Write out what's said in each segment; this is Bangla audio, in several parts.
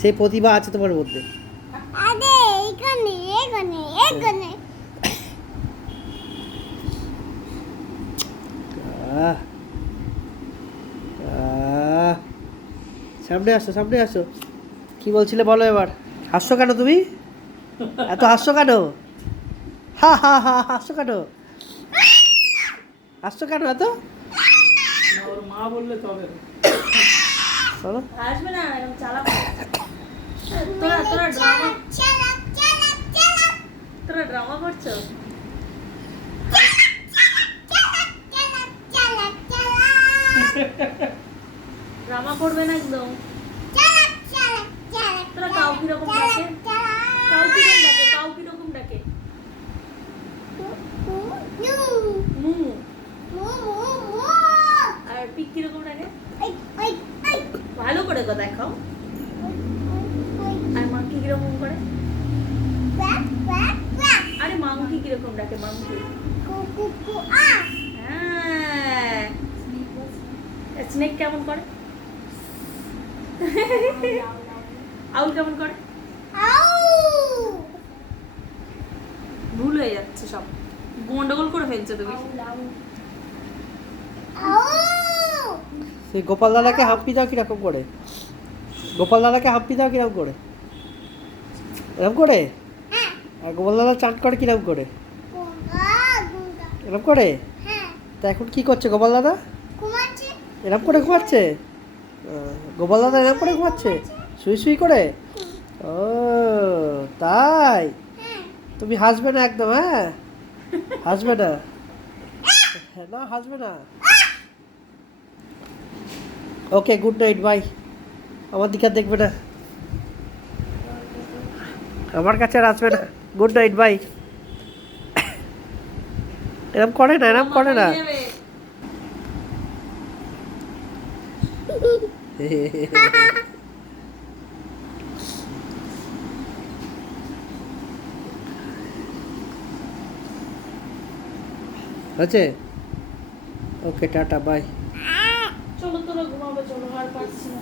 সেই প্রতিভা আছে তোমার মধ্যে। আরে এখানে এখানে এখানে আহ, আহ। সামনে আসো, সামনে আসো। কি বলছিলে বলো এবার। হাসছো কেন তুমি? এত হাসছো কেন? হা হা হা, হাসছো কেন? হাসছো কেন এত? ওর মা বললে তবে চলো। আসবে না এরকম চালাক। তোরা তোরা ড্রামা চালাক চালাক চালাক তোরা ড্রামা করছো। চালাক চালাক চালাক চালাক ড্রামা করবে না একদম। চালাক চালাক চালাক তোরা কাউ কিরকম ডাকে? কাউ কিরকম ডাকে? কাউ কিরকম ডাকে? মু। আর পিক কিরকম ডাকে? ভালো করে কথা দেখাও। আর মাংকি কিরকম করে? আরে মাংকি কিরকম ডাকে? মাংকি। হ্যাঁ। স্নেক কেমন করে? আউল কেমন করে? ভুল হয়ে যাচ্ছে সব, গন্ডগোল করে ফেলছো তুমি। সেই গোপাল দাদাকে হাম্পি দাও কিরকম করে? গোপাল দাদাকে হাম্পি দাও কিরকম করে? এরকম করে? আর গোপাল দাদা চান করে কিরকম করে? এরকম করে? তা এখন কি করছে গোপাল দাদা? এরকম করে ঘুমাচ্ছে? গোপাল দাদা এরকম করে ঘুমাচ্ছে? শুই শুই করে? ও তাই? তুমি হাসবে না একদম, হ্যাঁ? হাসবে না, না হাসবে না। ওকে, গুড নাইট, বাই। আমার দিকে আর দেখবে না, আমার কাছে আর আসবে না। Good night, bye. এরকম করে না, এরকম করে না। আছে। ওকে, টাটা, বাই। চলো তোরা ঘুমাবে, চলো আর পারছি না।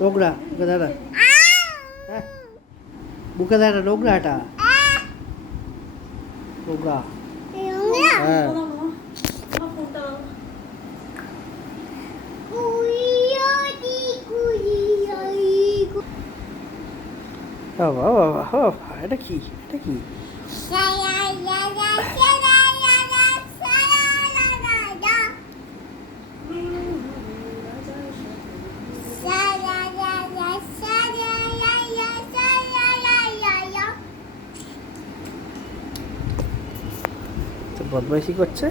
নোংরা মুখে দেয় না, হ্যাঁ? মুখে দেয় না, নোংরা এটা, নোংরা। হ্যাঁ, ফোনটা দাও। বাবা বাবা বাবা, এটা কি, এটা কি? বদমাইশি করছে।